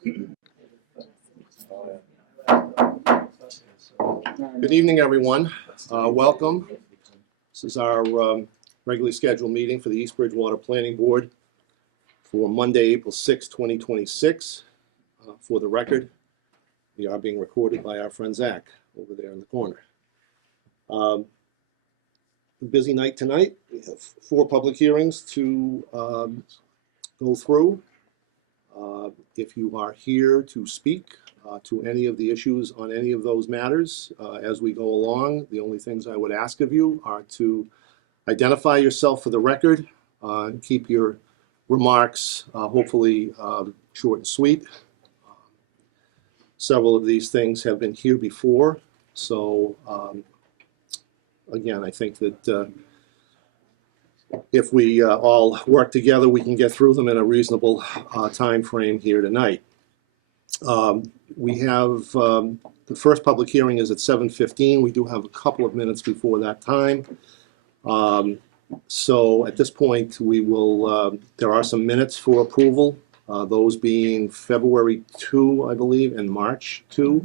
Good evening, everyone. Welcome. This is our regularly scheduled meeting for the East Bridgewater Planning Board for Monday, April 6, 2026. For the record, we are being recorded by our friend Zach over there in the corner. Busy night tonight. We have 4 public hearings to go through. If you are here to speak to any of the issues on any of those matters as we go along, the only things I would ask of you are to identify yourself for the record, and keep your remarks hopefully short and sweet. Several of these things have been here before, so again, I think that if we all work together, we can get through them in a reasonable time frame here tonight. We have the first public hearing is at 7:15. We do have a couple of minutes before that time. So at this point, we will, there are some minutes for approval, those being February 2, I believe, and March 2.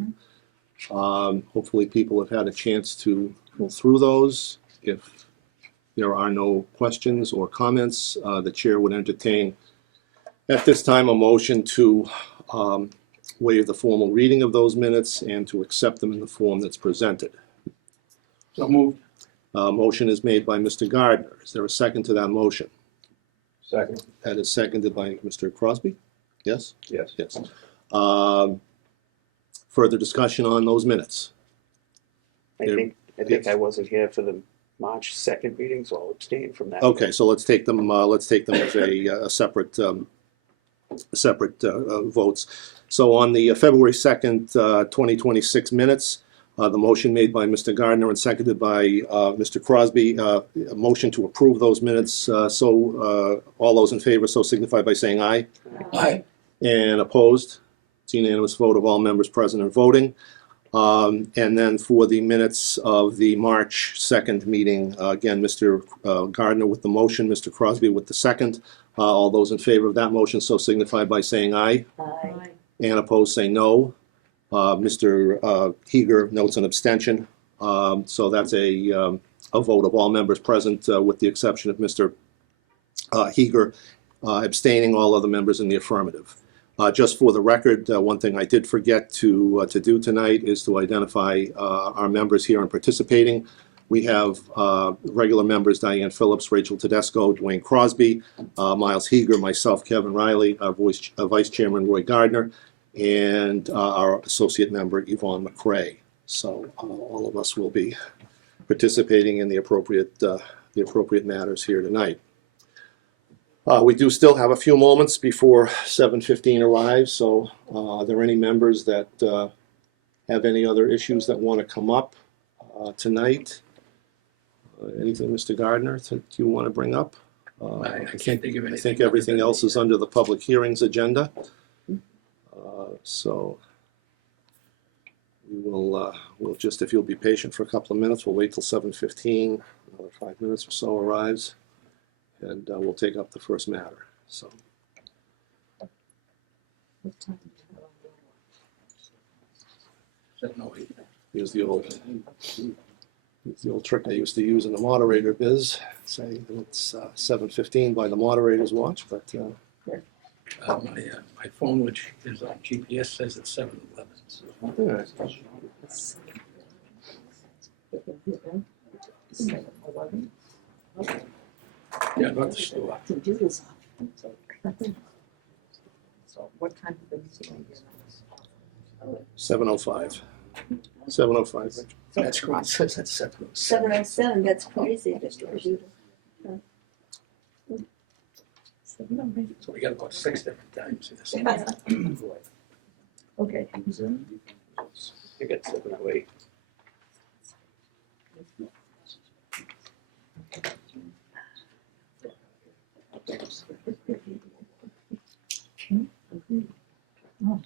Hopefully people have had a chance to go through those. If there are no questions or comments, the chair would entertain at this time a motion to waive the formal reading of those minutes and to accept them in the form that's presented. So moved. Motion is made by Mr. Gardner. Is there a second to that motion? Second. That is seconded by Mr. Crosby? Yes? Yes. Yes. Further discussion on those minutes? I think yes. I wasn't here for the March 2nd meeting, so I'll abstain from that. Okay, so let's take them as a separate votes. So on the February 2nd, 2026 minutes, the motion made by Mr. Gardner and seconded by Mr. Crosby, a motion to approve those minutes. All those in favor so signify by saying aye. Aye. And opposed? It's a unanimous vote of all members present and voting. And then for the minutes of the March 2nd meeting, again, Mr. Gardner with the motion, Mr. Crosby with the second. All those in favor of that motion so signify by saying aye. Aye. And opposed say no. Mr. Heger notes an abstention. So that's a vote of all members present with the exception of Mr. Heger abstaining, all other members in the affirmative. Just for the record, one thing I did forget to do tonight is to identify our members here and participating. We have regular members Diane Phillips, Rachel Tedesco, Dwayne Crosby, Miles Heger, myself, Kevin Riley, our Vice Chairman Roy Gardner, and our associate member Yvonne McCrae. So all of us will be participating in the appropriate matters here tonight. We do still have a few moments before 7:15 arrives, so are there any members that have any other issues that want to come up tonight? Anything, Mr. Gardner, that you want to bring up? I can't think of anything. I think everything else is under the public hearings agenda. So we will, we'll just, if you'll be patient for a couple of minutes, we'll wait till 7:15, another 5 minutes or so arrives, and we'll take up the first matter. So. Here's the old trick I used to use in the moderator biz, say it's 7:15 by the moderator's watch, but my phone, which is on GPS, says it's 7:11. So. yeah. 7:11. Yeah, about the store. To do this. So what time of the meeting? 7:05. 7:05. Rich. That's correct. It says it's 7:07. 7:07, that's crazy, Mr. Computer. So we got about 6 different times in this. Okay. I got 7:08. Oh.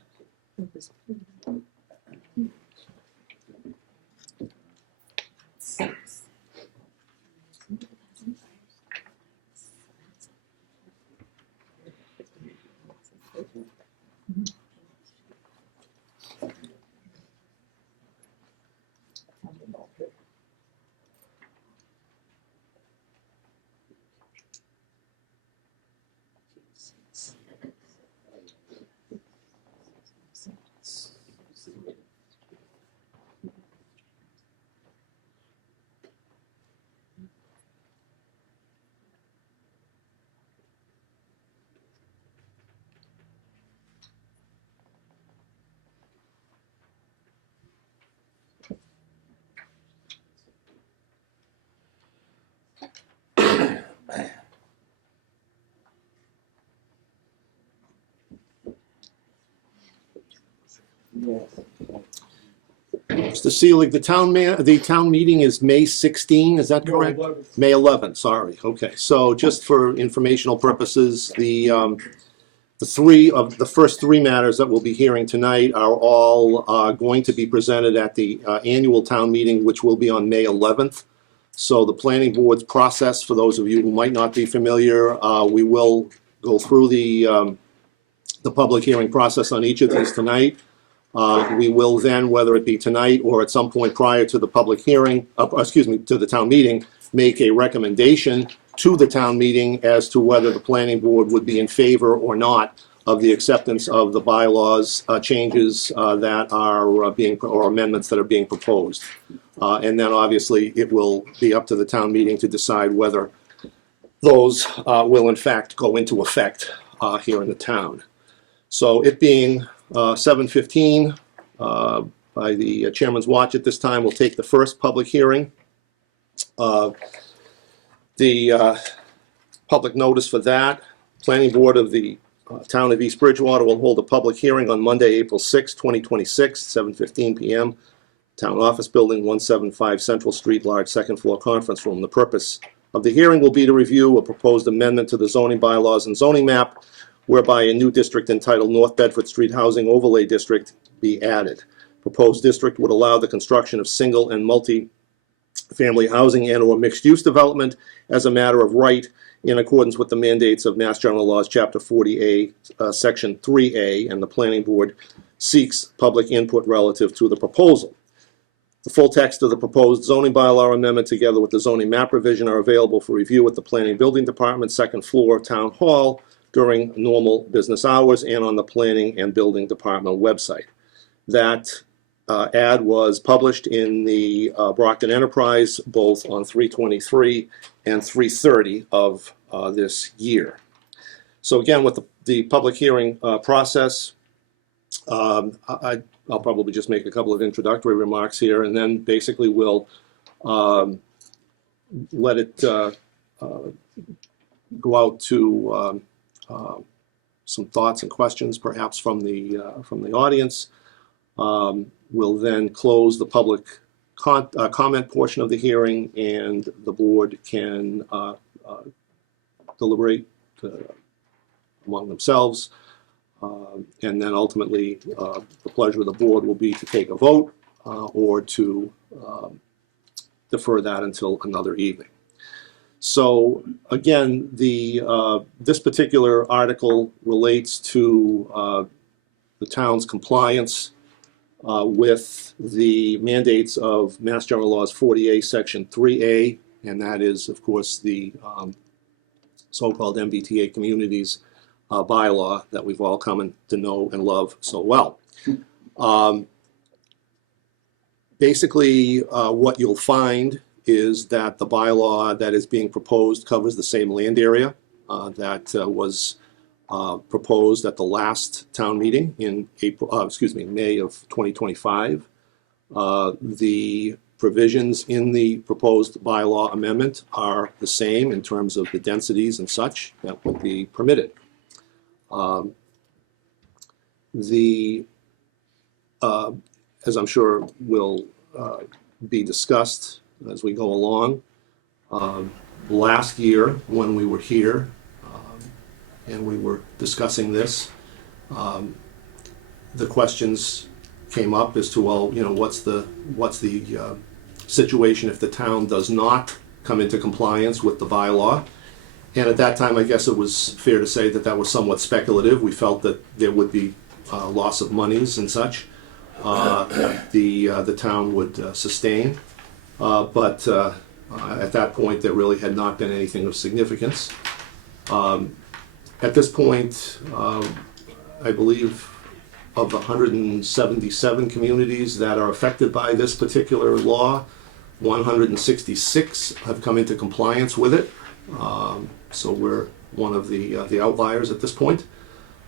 Yes. Mr. Seelig, the town meeting is May 16, is that correct? May 11, sorry. Okay, so just for informational purposes, the first three matters that we'll be hearing tonight are all going to be presented at the annual town meeting, which will be on May 11th. So the planning board's process, for those of you who might not be familiar, we will go through the public hearing process on each of these tonight. We will then, whether it be tonight or at some point prior to the public hearing, to the town meeting, make a recommendation to the town meeting as to whether the planning board would be in favor or not of the acceptance of the bylaws changes that are or amendments that are being proposed. And then obviously it will be up to the town meeting to decide whether those will in fact go into effect here in the town. So it being 7:15 by the chairman's watch at this time, we'll take the first public hearing. The public notice for that, Planning Board of the Town of East Bridgewater will hold a public hearing on Monday, April 6, 2026, 7:15 p.m. Town Office Building, 175 Central Street, large second floor conference room. The purpose of the hearing will be to review a proposed amendment to the zoning bylaws and zoning map, whereby a new district entitled North Bedford Street Housing Overlay District be added. Proposed district would allow the construction of single and multi-family housing and/or mixed-use development as a matter of right in accordance with the mandates of Mass General Laws, Chapter 40A, Section 3A, and the Planning Board seeks public input relative to the proposal. The full text of the proposed zoning bylaw amendment together with the zoning map revision are available for review at the Planning Building Department, second floor, Town Hall, during normal business hours and on the Planning and Building Department website. That ad was published in the Brockton Enterprise both on 3/23 and 3/30 of this year. So again, with the public hearing process, I'll probably just make a couple of introductory remarks here, and then basically we'll let it go out to some thoughts and questions, perhaps from the audience. We'll then close the public comment portion of the hearing, and the board can deliberate among themselves. And then ultimately, the pleasure of the board will be to take a vote or to defer that until another evening. So again, this particular article relates to the town's compliance with the mandates of Mass General Laws 40A, Section 3A, and that is, of course, the so-called MBTA communities bylaw that we've all come to know and love so well. Basically, what you'll find is that the bylaw that is being proposed covers the same land area that was proposed at the last town meeting in May of 2025. The provisions in the proposed bylaw amendment are the same in terms of the densities and such that would be permitted. As I'm sure will be discussed as we go along, last year when we were here and we were discussing this, the questions came up as to, well, you know, what's the situation if the town does not come into compliance with the bylaw? And at that time, I guess it was fair to say that that was somewhat speculative. We felt that there would be loss of monies and such that the town would sustain. But at that point, there really had not been anything of significance. At this point, I believe of the 177 communities that are affected by this particular law, 166 have come into compliance with it. So we're one of the outliers at this point.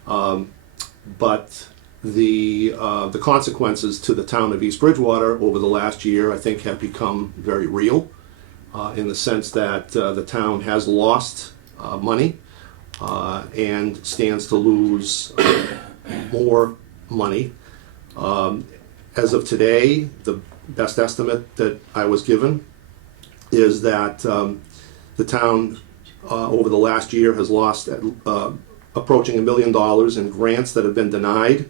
But the consequences to the town of East Bridgewater over the last year, I think, have become very real in the sense that the town has lost money and stands to lose more money As of today, the best estimate that I was given is that the town over the last year has lost approaching $1 million in grants that have been denied,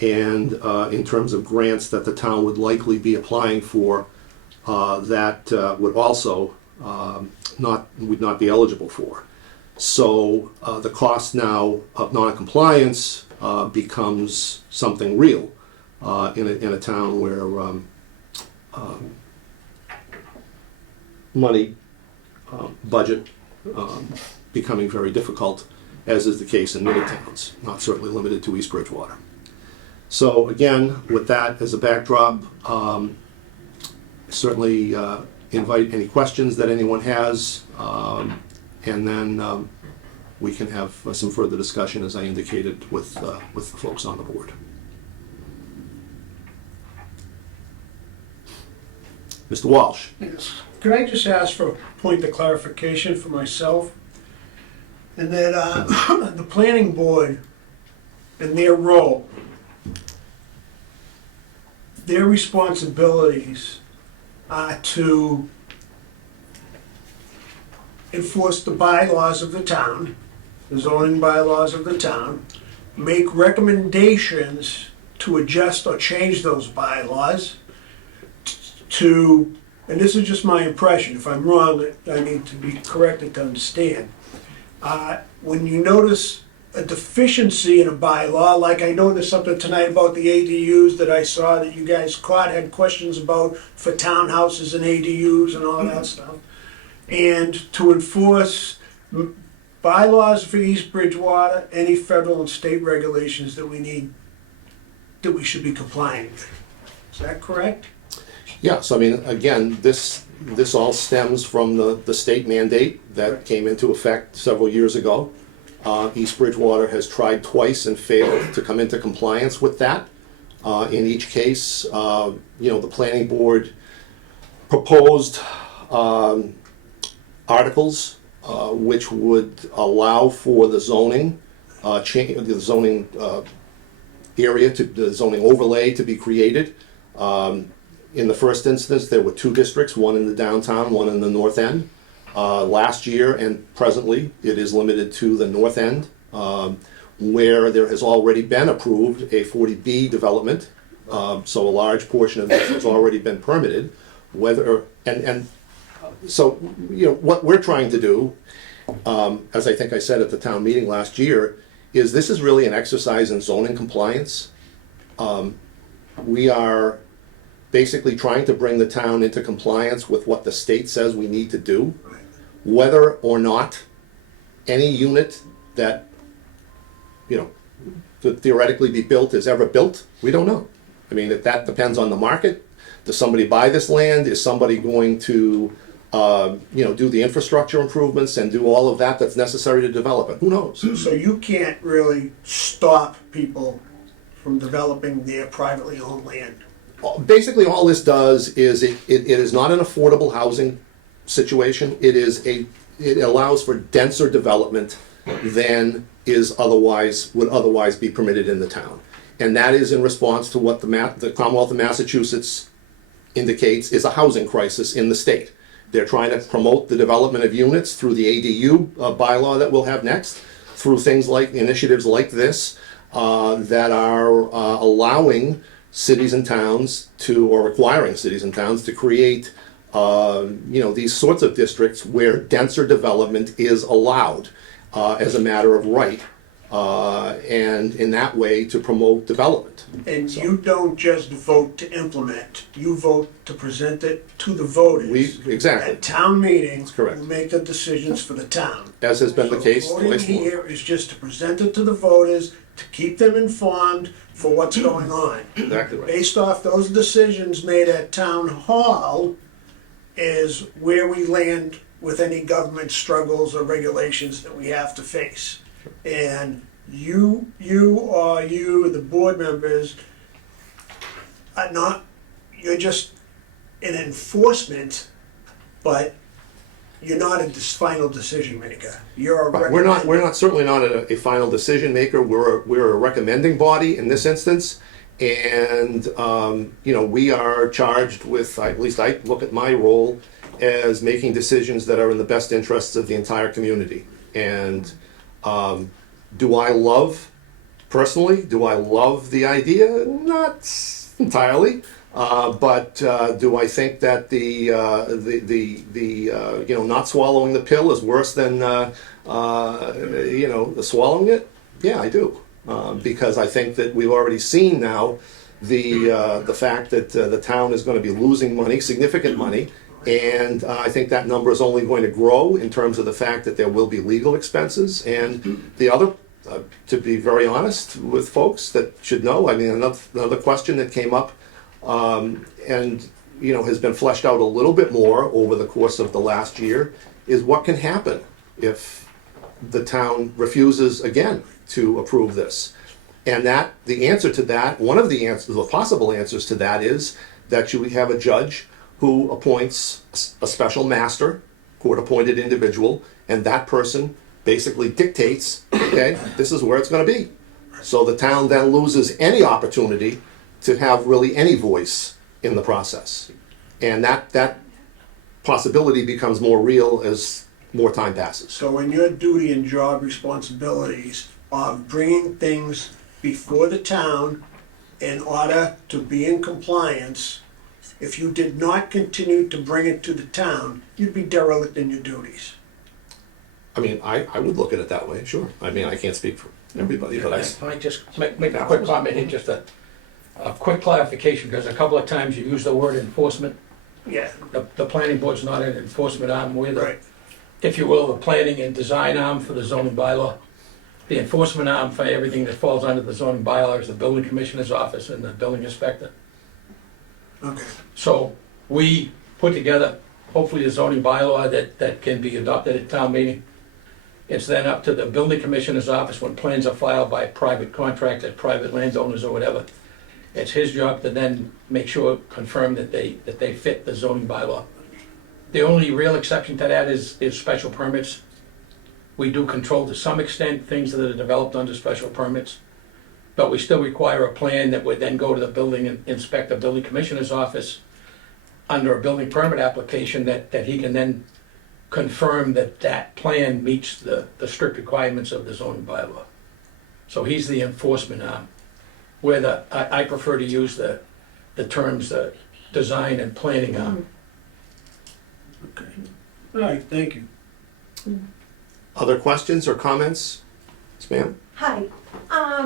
and in terms of grants that the town would likely be applying for, that would also would not be eligible for. So the cost now of non-compliance becomes something real in a town where money budget becoming very difficult, as is the case in many towns, not certainly limited to East Bridgewater. So again, with that as a backdrop, certainly invite any questions that anyone has, and then we can have some further discussion, as I indicated, with the folks on the board. Mr. Walsh. Yes. Could I just ask for a point of clarification for myself? And that the planning board and their role, their responsibilities are to enforce the bylaws of the town, the zoning bylaws of the town, make recommendations to adjust or change those bylaws, to, and this is just my impression, if I'm wrong, I need to be corrected to understand. When you notice a deficiency in a bylaw, like I noticed something tonight about the ADUs that I saw that you guys caught, had questions about for townhouses and ADUs and all that stuff, and to enforce bylaws for East Bridgewater, any federal and state regulations that we need, that we should be complying with. Is that correct? Yes, I mean, again, this all stems from the state mandate that came into effect several years ago. East Bridgewater has tried twice and failed to come into compliance with that. In each case, the planning board proposed articles which would allow for the zoning the zoning area, the zoning overlay to be created. In the first instance, there were 2 districts, one in the downtown, one in the north end. Last year and presently, it is limited to the north end, where there has already been approved a 40B development. So a large portion of this has already been permitted. So what we're trying to do, as I think I said at the town meeting last year, is this is really an exercise in zoning compliance. We are basically trying to bring the town into compliance with what the state says we need to do. Whether or not any unit that could theoretically be built is ever built, we don't know. I mean, that depends on the market. Does somebody buy this land? Is somebody going to do the infrastructure improvements and do all of that that's necessary to develop it? Who knows? So you can't really stop people from developing their privately owned land. Basically, all this does is it is not an affordable housing situation. It allows for denser development than would otherwise be permitted in the town, and that is in response to what the Commonwealth of Massachusetts indicates is a housing crisis in the state. They're trying to promote the development of units through the ADU bylaw that we'll have next, through things like initiatives like this that are allowing cities and towns or requiring cities and towns to create these sorts of districts where denser development is allowed as a matter of right, and in that way to promote development. And you don't just vote to implement, you vote to present it to the voters. Exactly. At town meetings, correct. who make the decisions for the town. As has been the case So voting twice more. here is just to present it to the voters, to keep them informed for what's going on. Exactly right. Based off those decisions made at town hall is where we land with any government struggles or regulations that we have to face. And you, the board members, are not, you're just an enforcement, but you're not a final decision maker. You're a Right. We're not certainly not a final decision maker. We're a recommending body in this instance, And, we are charged with, at least I look at my role as making decisions that are in the best interests of the entire community. And do I love, personally, do I love the idea? Not entirely. But do I think that the not swallowing the pill is worse than swallowing it? Yeah, I do, because I think that we've already seen now the fact that the town is going to be losing money, significant money, and I think that number is only going to grow in terms of the fact that there will be legal expenses. And the other, to be very honest with folks that should know, I mean, another question that came up. And has been fleshed out a little bit more over the course of the last year, is what can happen if the town refuses again to approve this. And that the answer to that, one of the answers, the possible answers to that, is that you have a judge who appoints a special master, court-appointed individual, and that person basically dictates, okay, this is where it's going to be. So the town then loses any opportunity to have really any voice in the process. And that possibility becomes more real as more time passes. So in your duty and job responsibilities of bringing things before the town in order to be in compliance, if you did not continue to bring it to the town, you'd be derelict in your duties. I mean, I would look at it that way, sure. I mean, I can't speak for everybody, but If I just make a quick comment and just a quick clarification, because a couple of times you use the word enforcement. Yeah. The planning board's not an enforcement arm, we're the, Right. if you will, the planning and design arm for the zoning bylaw. The enforcement arm for everything that falls under the zoning bylaw is the building commissioner's office and the building inspector. Okay. So we put together, hopefully, a zoning bylaw that can be adopted at town meeting. It's then up to the building commissioner's office when plans are filed by private contractors, private landowners or whatever. It's his job to then make sure, confirm that they fit the zoning bylaw. The only real exception to that is special permits. We do control to some extent things that are developed under special permits, but we still require a plan that would then go to the building inspector, building commissioner's office under a building permit application that he can then confirm that plan meets the strict requirements of the zoning bylaw. So he's the enforcement arm. Where I prefer to use the terms design and planning arm. Okay. All right, thank you. other questions or comments? Yes, ma'am? Hi,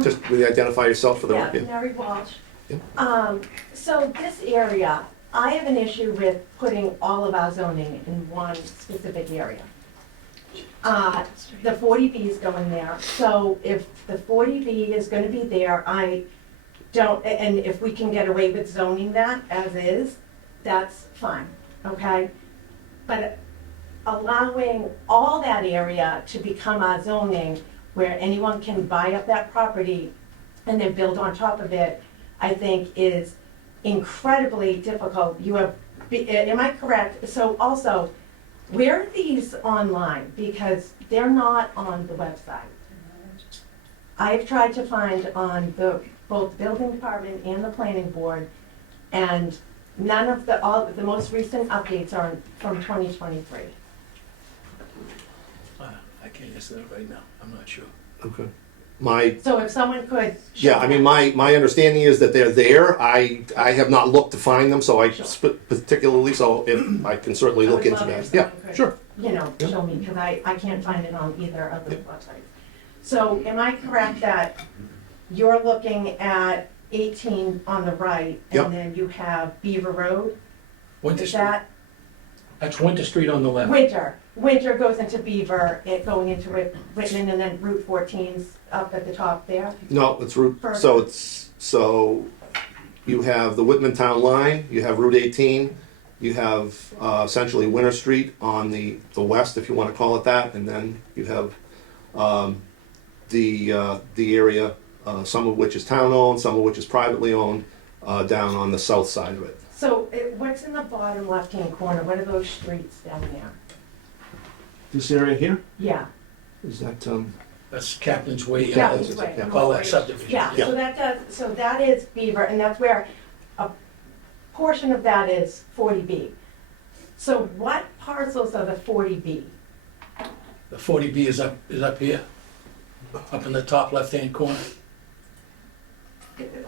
Just really identify yourself for the yeah, record. Mary Walsh. Yeah. So this area, I have an issue with putting all of our zoning in one specific area. The 40B is going there, so if the 40B is gonna be there, I don't, and if we can get away with zoning that as is, that's fine, okay? But allowing all that area to become our zoning, where anyone can buy up that property and then build on top of it, I think is incredibly difficult. You have, am I correct? So also, where are these online? Because they're not on the website. I've tried to find on both the building department and the planning board, and none of all the most recent updates are from 2023. I can't answer that right now, I'm not sure. Okay. My, So if someone could. show yeah, I mean, that. my understanding is that they're there. I have not looked to find them, so particularly, so if, I can certainly I look would into love that. if Yeah, someone could, sure. you know, Yeah. show me, because I can't find it on either of the websites. So am I correct that you're looking at 18 on the right, Yep. and then you have Beaver Road? Winter Is Street, that, that's Winter Street on the left. Winter goes into Beaver, it going into Whitman, and then Route 14's up at the top there? No, it's Route, Further. so you have the Whitman Town Line, you have Route 18, you have essentially Winter Street on the west, if you want to call it that, and then you have the area, some of which is town-owned, some of which is privately owned, down on the south side of it. So what's in the bottom left-hand corner? What are those streets down there? This area here? Yeah, Is that, That's Captain's Way. Captain's Way. All that subdivision. Yeah, so that is Beaver, and that's where a portion of that is 40B. So what parcels are the 40B? The 40B is up here, up in the top left-hand corner.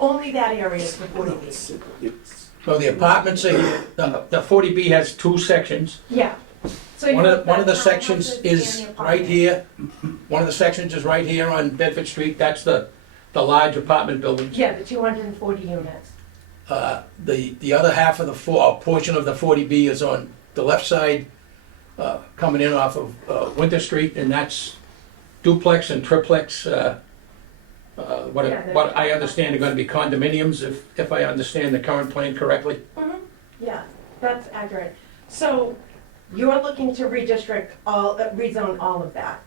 Only that area is the 40B. So the apartments are here, the 40B has two sections. Yeah. So you One have of the the sections townhouses is and the right apartments. here. One of the sections is right here on Bedford Street. That's the large apartment buildings. Yeah, the 240 units. The other half of or portion of the 40B is on the left side, coming in off of Winter Street, and that's duplex and triplex. What I understand are gonna be condominiums, if I understand the current plan correctly. Yeah, that's accurate. So you're looking to redistrict all, rezone all of that.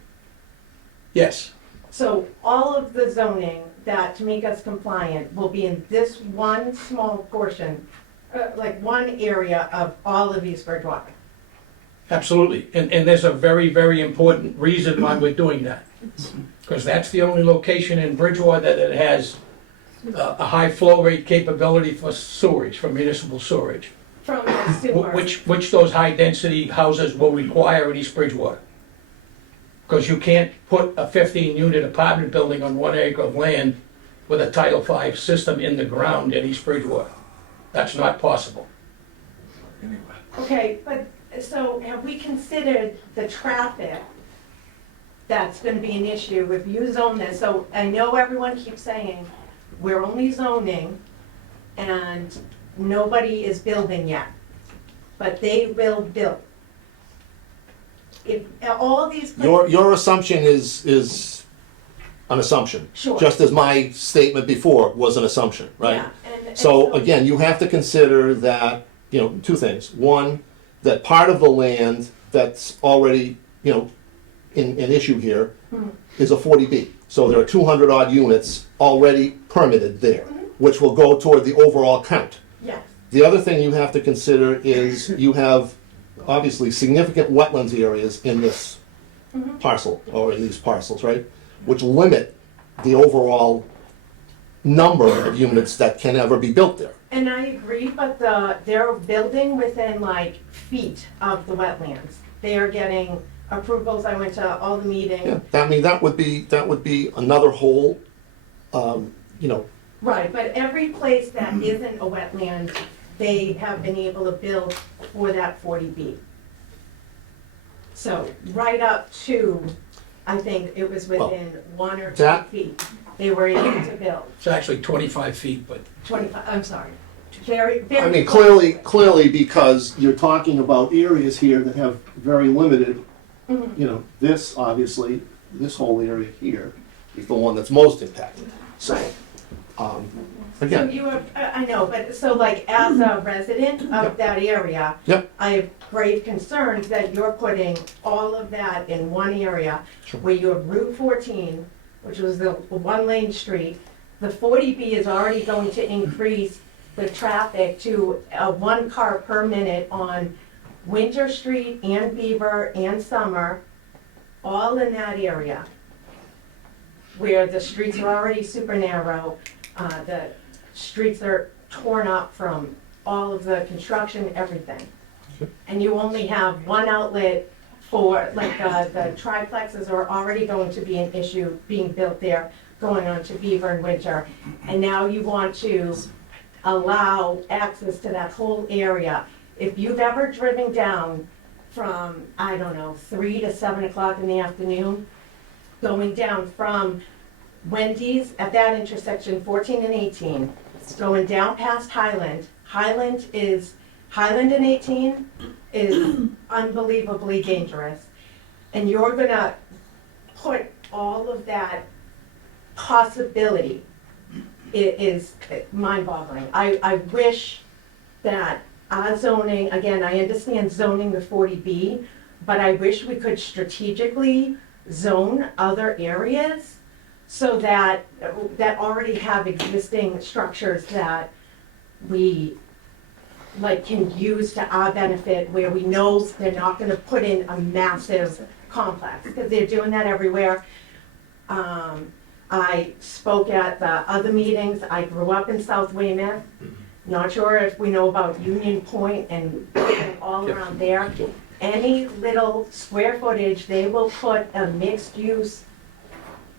Yes, So all of the zoning that, to make us compliant, will be in this one small portion, like one area of all of East Bridgewater. absolutely. And there's a very, very important reason why we're doing that. Because that's the only location in Bridgewater that has a high flow rate capability for sewage, for municipal sewage. From the sewer. Which those high-density houses will require in East Bridgewater. Because you can't put a 15-unit apartment building on 1 acre of land with a Title V system in the ground in East Bridgewater. That's not possible. Okay, but, so have we considered the traffic that's gonna be an issue if you zone this? So I know everyone keeps saying, we're only zoning and nobody is building yet, but they will build. If, all these. Your assumption is an assumption. Sure. Just as my statement before was an assumption, right? Yeah, and So again, you have to consider that, two things. One, that part of the land that's already, in issue here is a 40B. So there are 200 odd units already permitted there, which will go toward the overall count. Yes, The other thing you have to consider is you have obviously significant wetlands areas in this parcel, or in these parcels, right? Which limit the overall number of units that can ever be built there. and I agree, but they're building within like feet of the wetlands. They are getting approvals, I went to all the meetings. Yeah, that would be another whole, Right, but every place that isn't a wetland, they have been able to build for that 40B. So right up to, I think it was within 1 or 2 that- feet, they were able to build. It's actually 25 feet, but 25, I'm sorry, very, very. I mean, close. clearly because you're talking about areas here that have very limited, this obviously, this whole area here is the one that's most impacted. So, So again, you have, I know, but so like as a resident of that area, Yep. I have grave concerns that you're putting all of that in one area Sure. where you have Route 14, which was the one-lane street. The 40B is already going to increase the traffic to 1 car per minute on Winter Street and Beaver and Summer, all in that area where the streets are already super narrow, the streets are torn up from all of the construction, everything. And you only have one outlet for, like, the triplexes are already going to be an issue being built there, going on to Beaver and Winter. And now you want to allow access to that whole area. If you've ever driven down from, 3 to 7 o'clock in the afternoon, going down from Wendy's at that intersection, 14 and 18, going down past Highland. Highland and 18 is unbelievably dangerous. And you're gonna put all of that possibility, it is mind-boggling. I wish that our zoning, again, I understand zoning the 40B, but I wish we could strategically zone other areas so that already have existing structures that we can use to our benefit, where we know they're not gonna put in a massive complex, because they're doing that everywhere. I spoke at the other meetings. I grew up in South Weymouth. Not sure if we know about Union Point and all around there. Any little square footage, they will put a mixed use.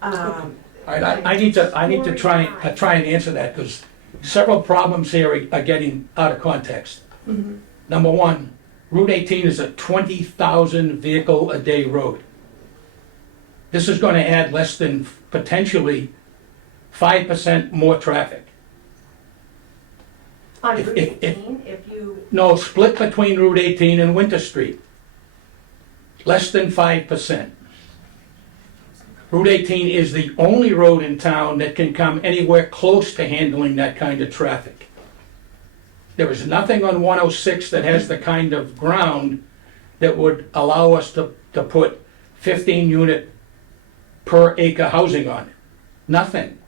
All right, I need to try and answer that, because several problems here are getting out of context. Number one, Route 18 is a 20,000 vehicle a day road. This is gonna add less than potentially 5% more traffic. On If- Route if- 18, if you, No, split between Route 18 and Winter Street. Less than 5%. Route 18 is the only road in town that can come anywhere close to handling that kind of traffic. There is nothing on 106 that has the kind of ground that would allow us to put 15 unit per acre housing on it. Nothing.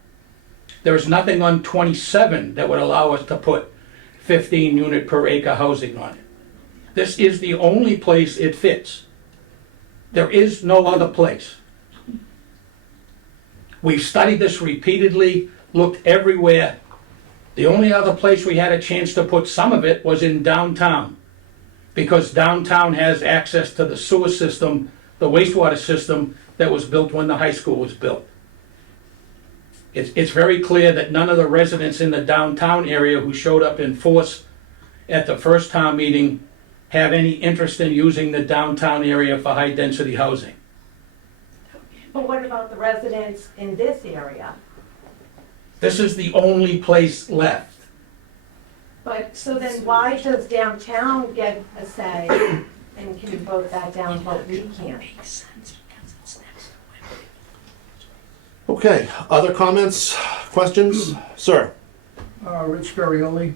There is nothing on 27 that would allow us to put 15 unit per acre housing on it. This is the only place it fits. There is no other place. We've studied this repeatedly, looked everywhere. The only other place we had a chance to put some of it was in downtown, because downtown has access to the sewer system, the wastewater system that was built when the high school was built. It's very clear that none of the residents in the downtown area who showed up in force at the first town meeting have any interest in using the downtown area for high-density housing. but what about the residents in this area? This is the only place left. But, so then why does downtown get a say and can vote that down, but we can't? Okay, other comments, questions? Sir? Rich Ferrioli.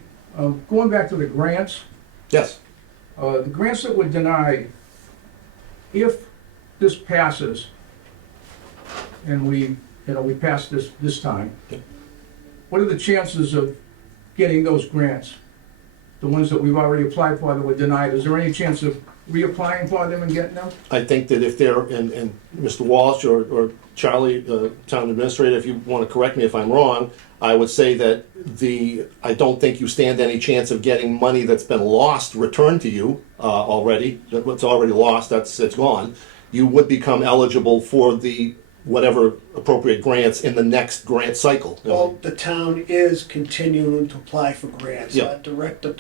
Going back to the grants, Yes. the grants that were denied, if this passes, and we pass this time, what are the chances of getting those grants? The ones that we've already applied for that were denied, is there any chance of reapplying for them and getting them? I think that if they're, and Mr. Walsh or Charlie, the town administrator, if you want to correct me if I'm wrong, I would say that I don't think you stand any chance of getting money that's been lost returned to you already. What's already lost, it's gone. You would become eligible for the whatever appropriate grants in the next grant cycle. Well, the town is continuing to apply for grants. Yeah. Directive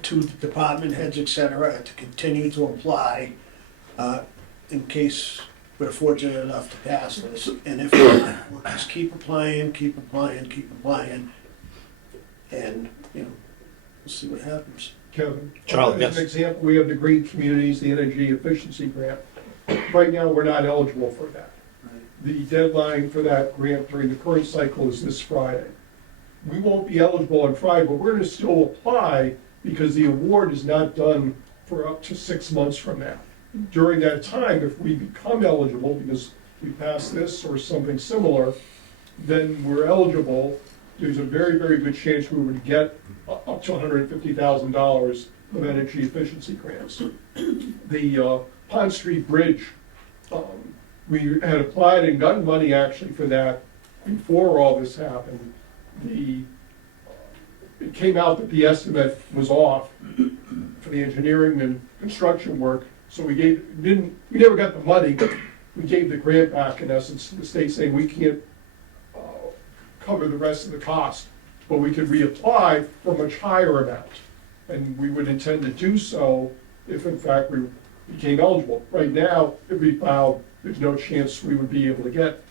to the department heads, et cetera, to continue to apply in case we're fortunate enough to pass this. And if not, we'll just keep applying, and, we'll see what happens. Kevin. Charlie, yes. As an example, we have the Green Communities, the Energy Efficiency Grant. Right now, we're not eligible for that. The deadline for that grant during the current cycle is this Friday. We won't be eligible on Friday, but we're gonna still apply because the award is not done for up to 6 months from now. During that time, if we become eligible, because we pass this or something similar, then we're eligible. There's a very, very good chance we would get up to $150,000 of energy efficiency grants. The Pond Street Bridge, we had applied and gotten money actually for that before all this happened. It came out that the estimate was off for the engineering and construction work, so we never got the money, but we gave the grant back in essence to the state saying we can't cover the rest of the cost, but we could reapply for a much higher amount. And we would intend to do so if in fact we became eligible. Right now, if we filed, there's no chance we would be able to get.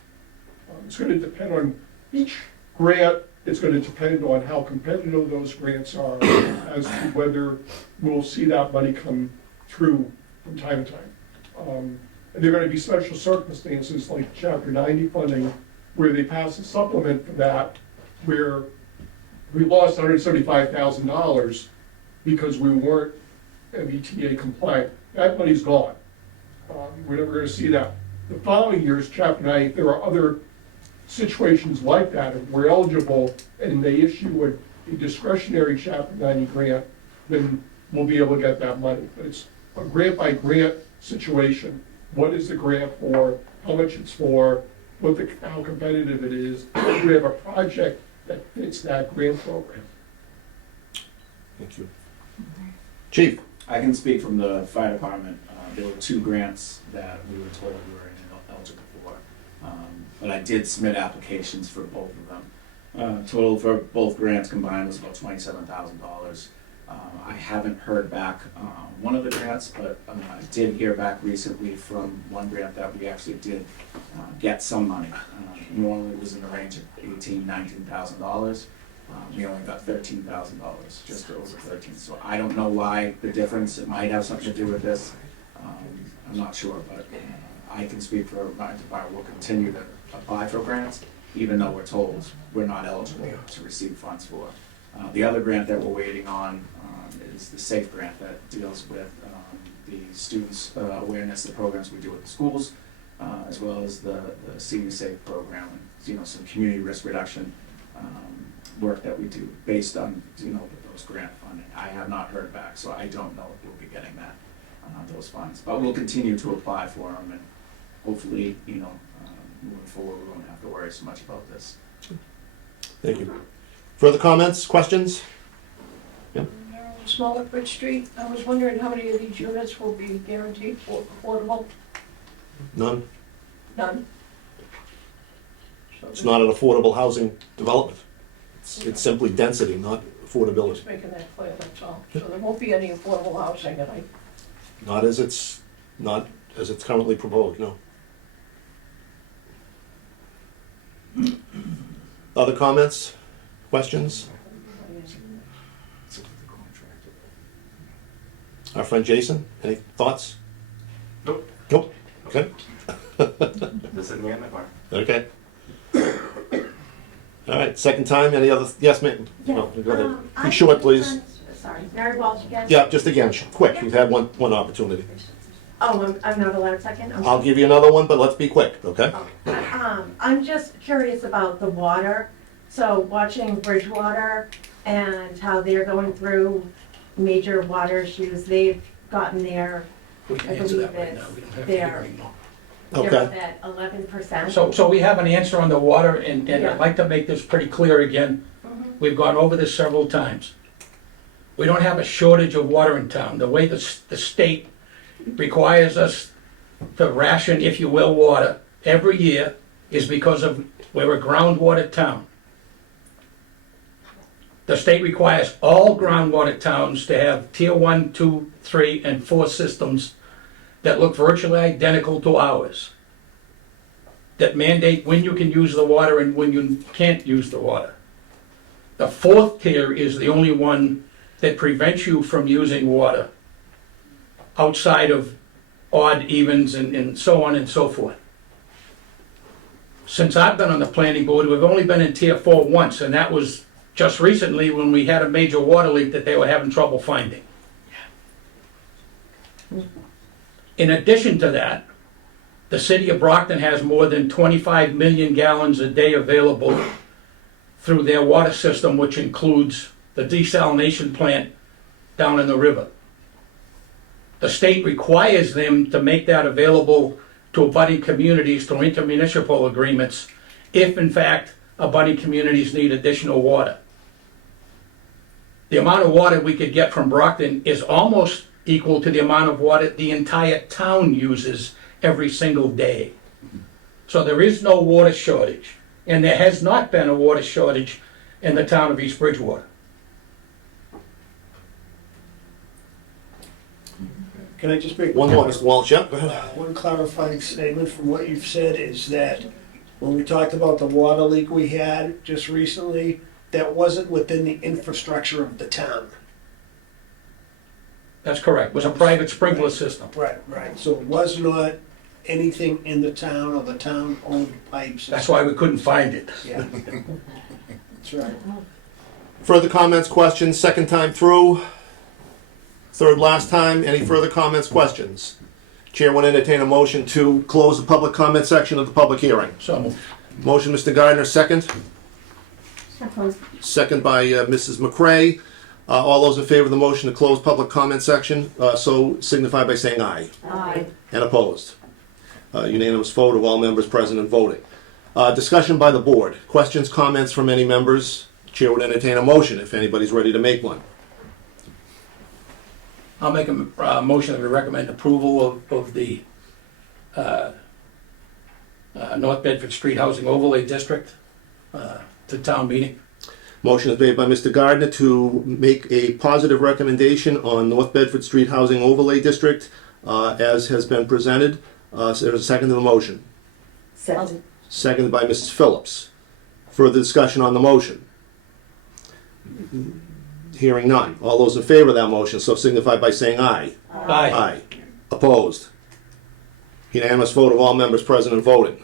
It's going to depend on each grant. It's going to depend on how competitive those grants are as to whether we'll see that money come through from time to time. And there are going to be special circumstances like Chapter 90 funding where they pass a supplement for that, where we lost $175,000 because we weren't MBTA compliant. That money's gone. We're never going to see that. The following year's Chapter 90, if there are other situations like that, if we're eligible and they issue a discretionary Chapter 90 grant, then we'll be able to get that money. But it's a grant by grant situation. What is the grant for? How much it's for? how competitive it is. Do we have a project that fits that grant program? Thank you. Chief? I can speak from the fire department. There were 2 grants that we were told we were eligible for. But I did submit applications for both of them. Total for both grants combined was about $27,000. I haven't heard back one of the grants, but I did hear back recently from one grant that we actually did get some money. Normally it was in the range of $18,000, $19,000. We only got $13,000, just over 13. So I don't know why the difference. It might have something to do with this. I'm not sure, but I can speak for my department. We'll continue to apply for grants, even though we're told we're not eligible to receive funds for. The other grant that we're waiting on is the SAFE grant that deals with the students' awareness, the programs we do with the schools, as well as the Senior Safe program, and some community risk reduction work that we do based on those grant funding. I have not heard back, so I don't know if we'll be getting those funds, but we'll continue to apply for them, and hopefully, moving forward, we won't have to worry so much about this. Thank you. Further comments, questions? Smaller Bridge Street, I was wondering how many of these units will be guaranteed for affordable? None? None? So It's not an affordable housing development. It's simply density, not affordability. just making that clear, that's all. So there won't be any affordable housing, and Not as it's currently proposed, no. Other comments, questions? Our friend Jason, any thoughts? Nope. Nope, okay. This is me and my car. Okay. All right, second time, any other, yes, ma'am? No, go ahead. Be short, please. Sorry, Mary Walsh again? Yeah, just again, quick, you've had one opportunity. Oh, I'm not allowed a second? Okay. I'll give you another one, but let's be quick, okay? I'm just curious about the water. So watching Bridgewater and how they're going through major water issues, they've gotten their, We can I answer that believe right now. We don't have to there. hear anymore. they're Okay. up at 11%. So we have an answer on the water, and Yeah. I'd like to make this pretty clear again. We've gone over this several times. We don't have a shortage of water in town. The way the state requires us to ration, if you will, water every year is because of, we're a groundwater town. The state requires all groundwater towns to have tier 1, 2, 3, and 4 systems that look virtually identical to ours, that mandate when you can use the water and when you can't use the water. The 4th tier is the only one that prevents you from using water outside of odd evens and so on and so forth. Since I've been on the planning board, we've only been in tier 4 once, and that was just recently when we had a major water leak that they were having trouble finding. In addition to that, the city of Brockton has more than 25 million gallons a day available through their water system, which includes the desalination plant down in the river. The state requires them to make that available to abutting communities through intermunicipal agreements if, in fact, abutting communities need additional water. The amount of water we could get from Brockton is almost equal to the amount of water the entire town uses every single day. So there is no water shortage, and there has not been a water shortage in the town of East Bridgewater. Can I just make One more, Mr. Walsh, yeah, go ahead. one clarifying statement from what you've said is that when we talked about the water leak we had just recently, that wasn't within the infrastructure of the town. That's correct. It was a private sprinkler system. Right, right. So it was not anything in the town or the town-owned pipes. That's why we couldn't find it. Yeah. That's right. Further comments, questions, second time through? Third last time, any further comments, questions? Chair will entertain a motion to close the public comment section of the public hearing. So, Motion, Mr. Gardner, second. Second by Mrs. McCray. All those in favor of the motion to close public comment section, so signify by saying aye. Aye. And opposed. Unanimous vote of all members present and voting. Discussion by the board. Questions, comments from any members? Chair would entertain a motion if anybody's ready to make one. I'll make a motion that we recommend approval of the North Bedford Street Housing Overlay District to town meeting. Motion is made by Mr. Gardner to make a positive recommendation on North Bedford Street Housing Overlay District as has been presented. So there's a second to the motion. Second. Seconded by Mrs. Phillips. Further discussion on the motion? Hearing none. All those in favor of that motion so signify by saying aye. Aye. Opposed? Unanimous vote of all members present and voting.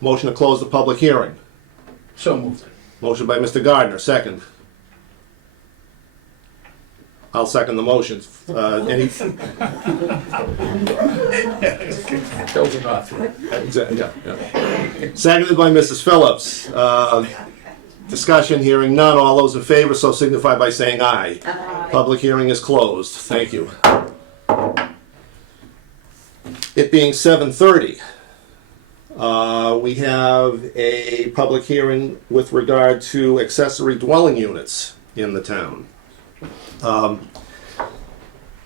Motion to close the public hearing. So moved. Motion by Mr. Gardner, second. I'll second the motion. Any? Building off. Yeah. Seconded by Mrs. Phillips. Discussion, hearing none. All those in favor so signify by saying aye. Aye. Public hearing is closed. Thank you. It being 7:30, we have a public hearing with regard to accessory dwelling units in the town.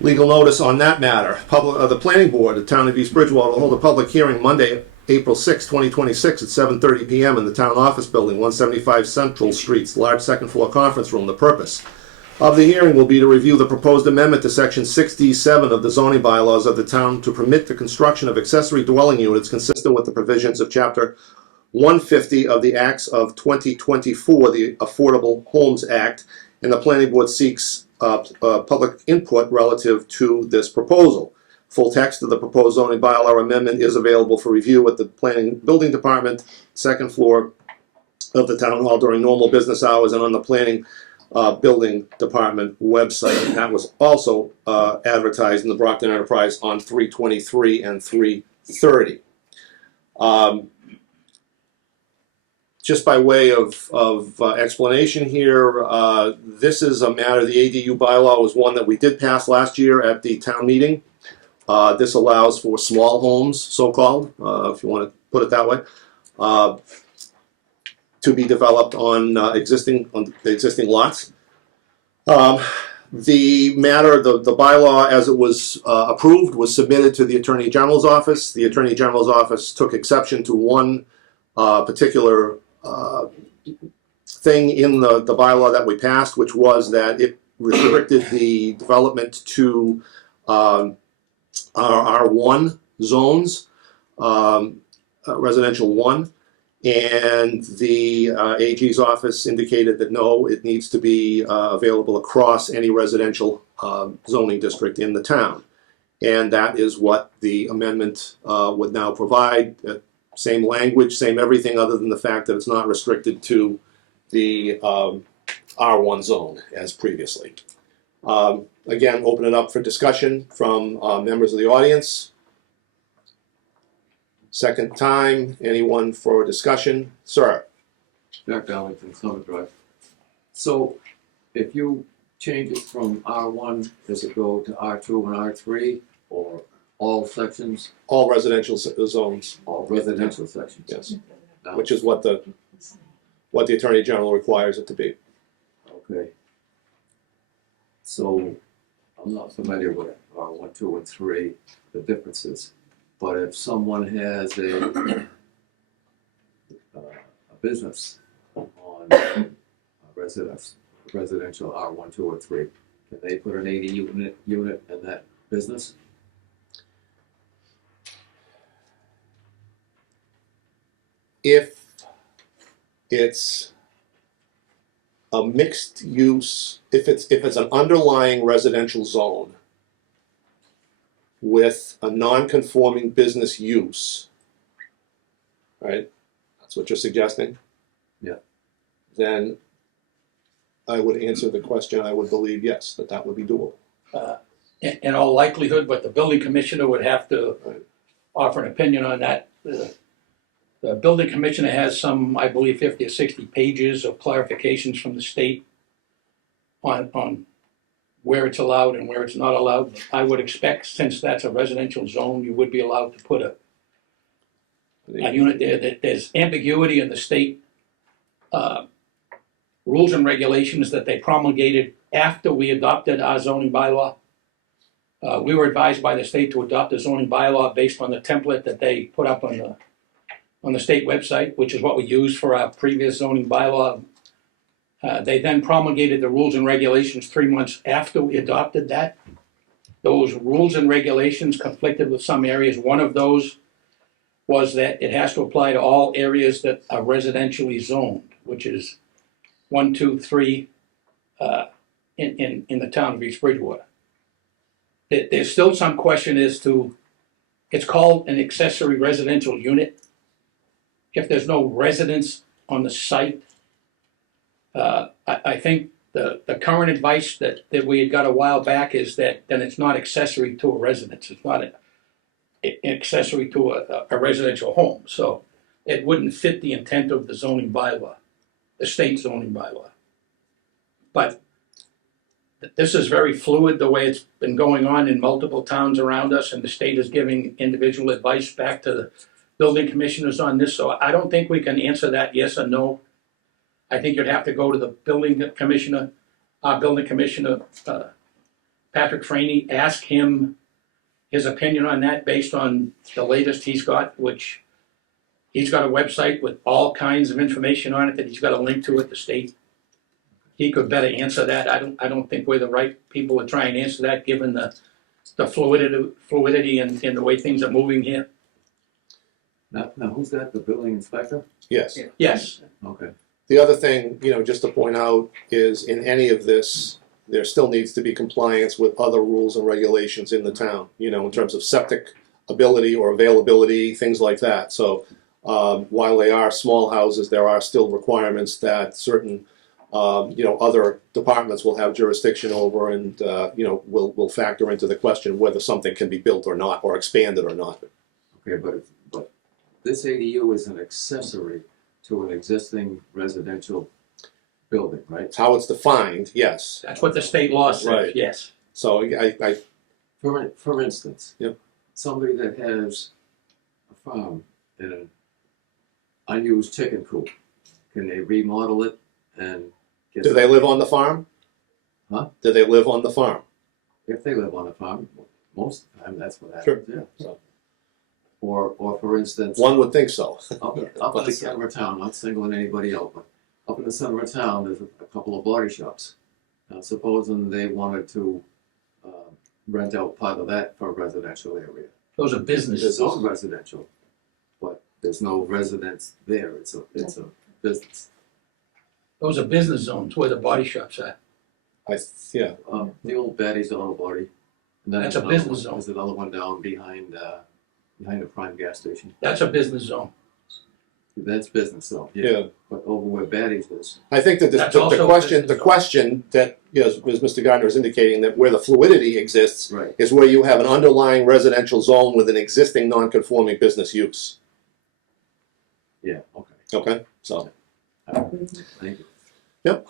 Legal notice on that matter. The planning board, the town of East Bridgewater, will hold a public hearing Monday, April 6, 2026 at 7:30 p.m. in the town office building, 175 Central Street's large second floor conference room. The purpose of the hearing will be to review the proposed amendment to section 67 of the zoning bylaws of the town to permit the construction of accessory dwelling units consistent with the provisions of chapter 150 of the Acts of 2024, the Affordable Homes Act, and the planning board seeks public input relative to this proposal. Full text of the proposed zoning bylaw amendment is available for review at the Planning Building Department, second floor of the town hall during normal business hours and on the Planning Building Department website. And that was also advertised in the Brockton Enterprise on 3/23 and 3/30. Just by way of explanation here, this is a matter, the ADU bylaw was one that we did pass last year at the town meeting. This allows for small homes, so-called, if you want to put it that way, to be developed on the existing lots. The matter, the bylaw as it was approved, was submitted to the Attorney General's office. The Attorney General's office took exception to one particular thing in the bylaw that we passed, which was that it restricted the development to our R1 zones, residential 1, and the AG's office indicated that no, it needs to be available across any residential zoning district in the town. And that is what the amendment would now provide. Same language, same everything, other than the fact that it's not restricted to the R1 zone as previously. Again, open it up for discussion from members of the audience. Second time, anyone for discussion? Sir? Jack Darlington, Summit Drive. So if you change it from R1, does it go to R2 and R3, or all sections, All residential zones, all residential sections? yes, Now, which is what the Attorney General requires it to be. okay. So I'm not familiar with R1, 2, and 3, the differences. But if someone has a business on residential R1, 2, or 3, can they put an 80 unit in that business? If it's a mixed use, if it's an underlying residential zone with a non-conforming business use, right? That's what you're suggesting? Yeah. Then I would answer the question, I would believe, yes, that would be doable. In all likelihood, but the building commissioner would have to offer an opinion on that. The building commissioner has some, I believe, 50 or 60 pages of clarifications from the state on where it's allowed and where it's not allowed. I would expect, since that's a residential zone, you would be allowed to put a a unit there, that there's ambiguity in the state rules and regulations that they promulgated after we adopted our zoning bylaw. We were advised by the state to adopt a zoning bylaw based on the template that they put up on the state website, which is what we used for our previous zoning bylaw. They then promulgated the rules and regulations 3 months after we adopted that. Those rules and regulations conflicted with some areas. One of those was that it has to apply to all areas that are residentially zoned, which is 1, 2, 3 in the town of East Bridgewater. There's still some question as to, it's called an accessory residential unit. If there's no residence on the site, I think the current advice that we had got a while back is that then it's not accessory to a residence. It's not accessory to a residential home. So it wouldn't fit the intent of the zoning bylaw, the state zoning bylaw. But this is very fluid, the way it's been going on in multiple towns around us, and the state is giving individual advice back to the building commissioners on this. So I don't think we can answer that yes or no. I think you'd have to go to the building commissioner, Patrick Franey, ask him his opinion on that based on the latest he's got, which he's got a website with all kinds of information on it that he's got a link to at the state. He could better answer that. I don't think we're the right people to try and answer that, given the fluidity and the way things are moving here. Now, who's that, the building inspector? Yes. Yes, Okay. The other thing, just to point out, is in any of this, there still needs to be compliance with other rules and regulations in the town, in terms of septic ability or availability, things like that. So while they are small houses, there are still requirements that certain, other departments will have jurisdiction over, and, will factor into the question whether something can be built or not, or expanded or not. Okay, but this ADU is an accessory to an existing residential building, right? It's how it's defined, yes. that's what the state law says, Right. yes. So I For instance, Yep. somebody that has a farm and an unused chicken coop, can they remodel it and get? do they live on the farm? Huh? Do they live on the farm? If they live on a farm, most of the time, that's what Sure. happens, yeah, so. Or for instance, One would think so. up in the center of town, not singling anybody out, but up in the center of town, there's a couple of body shops. Now, supposing they wanted to rent out part of that for a residential area. Those are businesses. It's all residential, but there's no residence there, it's a business. Those are business zones where the body shops are. Yeah. The old Betty's Auto Body. And then That's there's a another business one- zone. There's another one down behind the Prime gas station. That's a business zone. That's business zone, Yeah. But over where Betty's is, I think that That's the also question, business. the question that, as Mr. Gardner is indicating, that where the fluidity exists right, is where you have an underlying residential zone with an existing non-conforming business use. yeah, okay, Okay, so. thank you.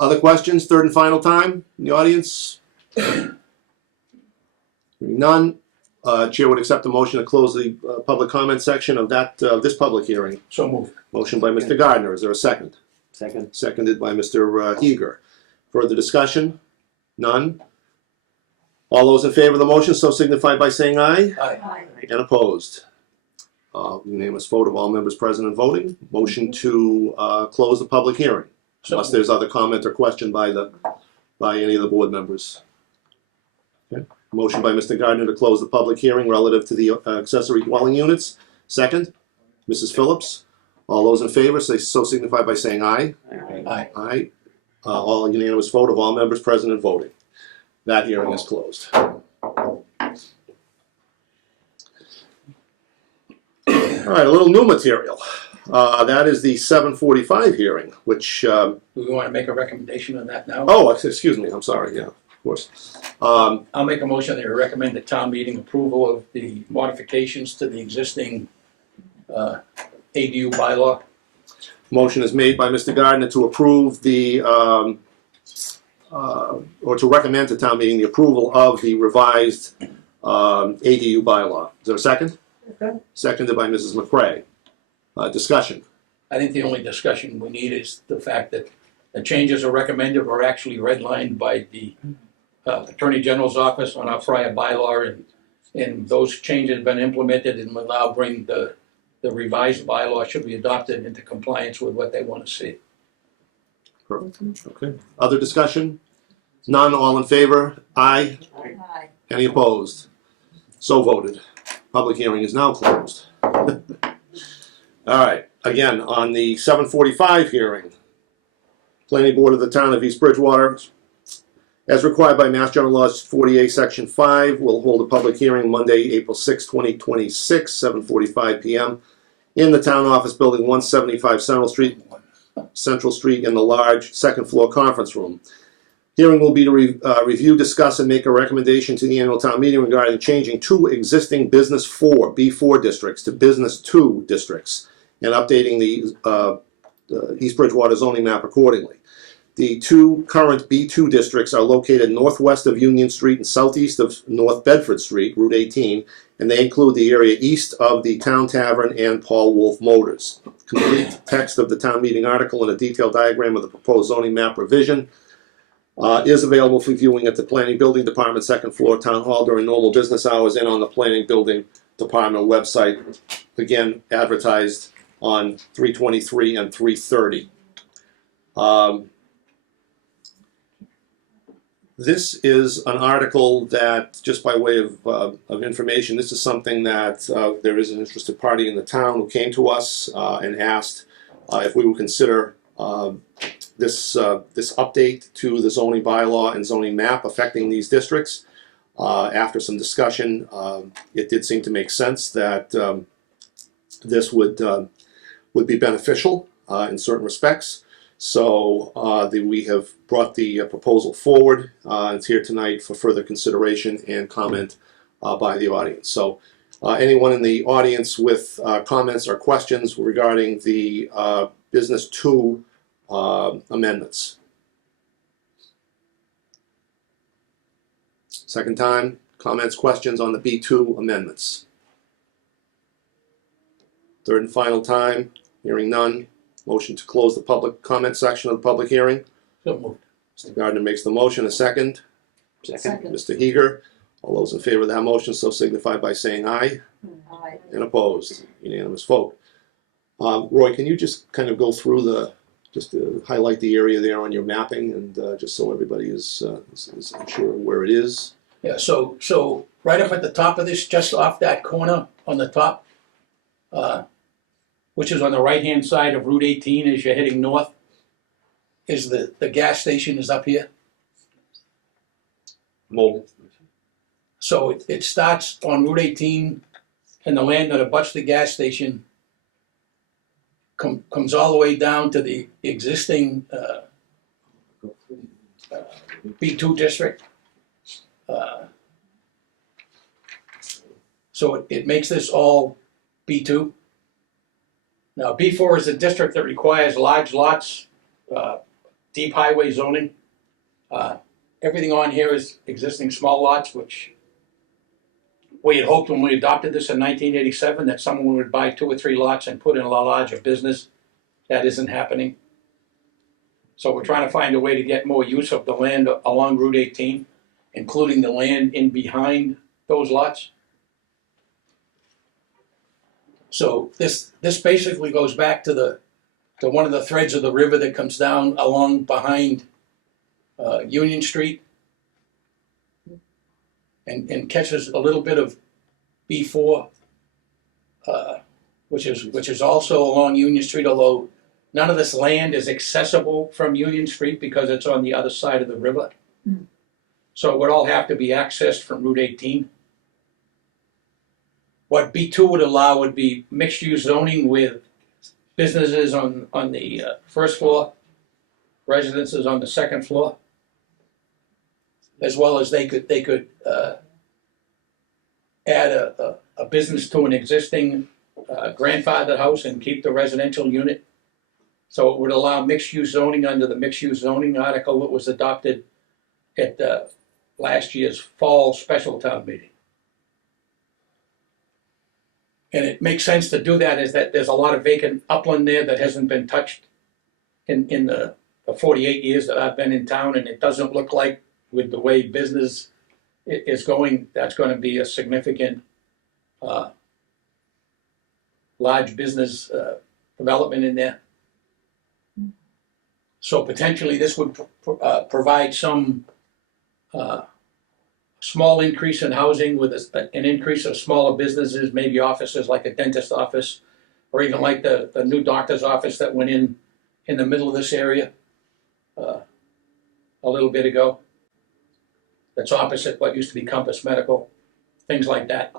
Other questions, third and final time in the audience? Hearing none, Chair would accept a motion to close the public comment section of this public hearing. So moved. Motion by Mr. Gardner, is there a second? Second. Seconded by Mr. Heeger. Further discussion? None? All those in favor of the motion so signify by saying aye. Aye. And opposed? Unanimous vote of all members present and voting. Motion to close the public hearing, So unless there's other comment or question by any of the board members. Okay. Motion by Mr. Gardner to close the public hearing relative to the accessory dwelling units. Second, Mrs. Phillips. All those in favor say so signify by saying aye. Aye. Aye. All unanimous vote of all members present and voting. That hearing is closed. All right, a little new material. That is the 7:45 hearing, which, Do we want to make a recommendation on that now? oh, excuse me, I'm sorry, yeah, of course. I'll make a motion that we recommend the town meeting approval of the modifications to the existing ADU bylaw. Motion is made by Mr. Gardner to approve the, or to recommend to town meeting the approval of the revised ADU bylaw. Is there a second? Good. seconded by Mrs. McCray. Discussion. I think the only discussion we need is the fact that the changes are recommended or actually redlined by the Attorney General's office on our prior bylaw, and those changes have been implemented and will now bring the revised bylaw should be adopted into compliance with what they want to see. Okay. Other discussion? None, all in favor? Aye. Aye. Any opposed? So voted. Public hearing is now closed. All right, again, on the 7:45 hearing, Planning Board of the Town of East Bridgewater, as required by Mass General Laws 48, Section 5, will hold a public hearing Monday, April 6, 2026, 7:45 p.m. in the Town Office Building, 175 Central Street in the large second-floor conference room. Hearing will be to review, discuss, and make a recommendation to the annual town meeting regarding changing two existing Business 4, B4 districts to Business 2 districts and updating the East Bridgewater zoning map accordingly. The two current B2 districts are located northwest of Union Street and southeast of North Bedford Street, Route 18, and they include the area east of the Town Tavern and Paul Wolf Motors. Complete text of the town meeting article and a detailed diagram of the proposed zoning map revision is available for viewing at the Planning Building Department, second floor, Town Hall during normal business hours, and on the Planning Building Department website, again, advertised on 3/23 and 3/30. This is an article that, just by way of information, this is something that there is an interested party in the town who came to us and asked if we would consider this update to the zoning bylaw and zoning map affecting these districts. After some discussion, it did seem to make sense that this would be beneficial in certain respects. So we have brought the proposal forward. It's here tonight for further consideration and comment by the audience. So anyone in the audience with comments or questions regarding the Business 2 amendments? Second time, comments, questions on the B2 amendments? Third and final time, hearing none. Motion to close the public comment section of the public hearing. So moved. Mr. Gardner makes the motion. A second. Second. Mr. Heeger. All those in favor of that motion so signify by saying aye. Aye. And opposed. Unanimous vote. Roy, can you just kind of go through just to highlight the area there on your mapping, and just so everybody is sure where it is? Yeah, so right up at the top of this, just off that corner on the top, which is on the right-hand side of Route 18 as you're heading north, is the gas station is up here. Mobile. So it starts on Route 18, and the land that abuts the gas station comes all the way down to the existing B2 district. So it makes this all B2. Now, B4 is a district that requires large lots, deep highway zoning. Everything on here is existing small lots, which we had hoped when we adopted this in 1987 that someone would buy 2 or 3 lots and put in a larger business. That isn't happening. So we're trying to find a way to get more use of the land along Route 18, including the land in behind those lots. So this basically goes back to one of the threads of the river that comes down along behind Union Street and catches a little bit of B4, which is also along Union Street, although none of this land is accessible from Union Street because it's on the other side of the river. So it would all have to be accessed from Route 18. What B2 would allow would be mixed-use zoning with businesses on the first floor, residences on the second floor, as well as they could add a business to an existing grandfathered house and keep the residential unit. So it would allow mixed-use zoning under the mixed-use zoning article that was adopted at last year's fall special town meeting. And it makes sense to do that, is that there's a lot of vacant upland there that hasn't been touched in the 48 years that I've been in town, and it doesn't look like, with the way business is going, that's gonna be a significant, large business, development in there. So potentially this would provide some, small increase in housing with an increase of smaller businesses, maybe offices like a dentist office, or even like the new doctor's office that went in the middle of this area a little bit ago. That's opposite what used to be Compass Medical, things like that.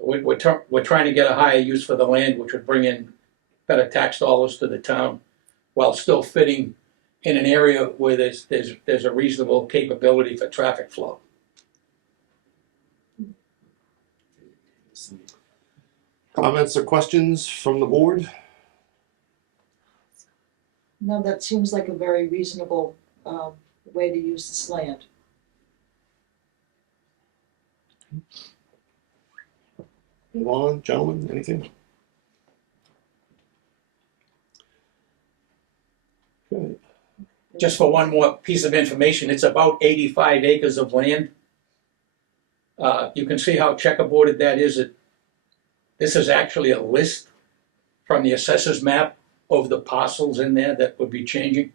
We're trying to get a higher use for the land, which would bring in better tax dollars to the town, while still fitting in an area where there's a reasonable capability for traffic flow. Comments or questions from the board? No, that seems like a very reasonable way to use this land. Move on, gentlemen, anything? Okay. Just for one more piece of information, it's about 85 acres of land. You can see how checkerboarded that is. This is actually a list from the assessor's map of the parcels in there that would be changing.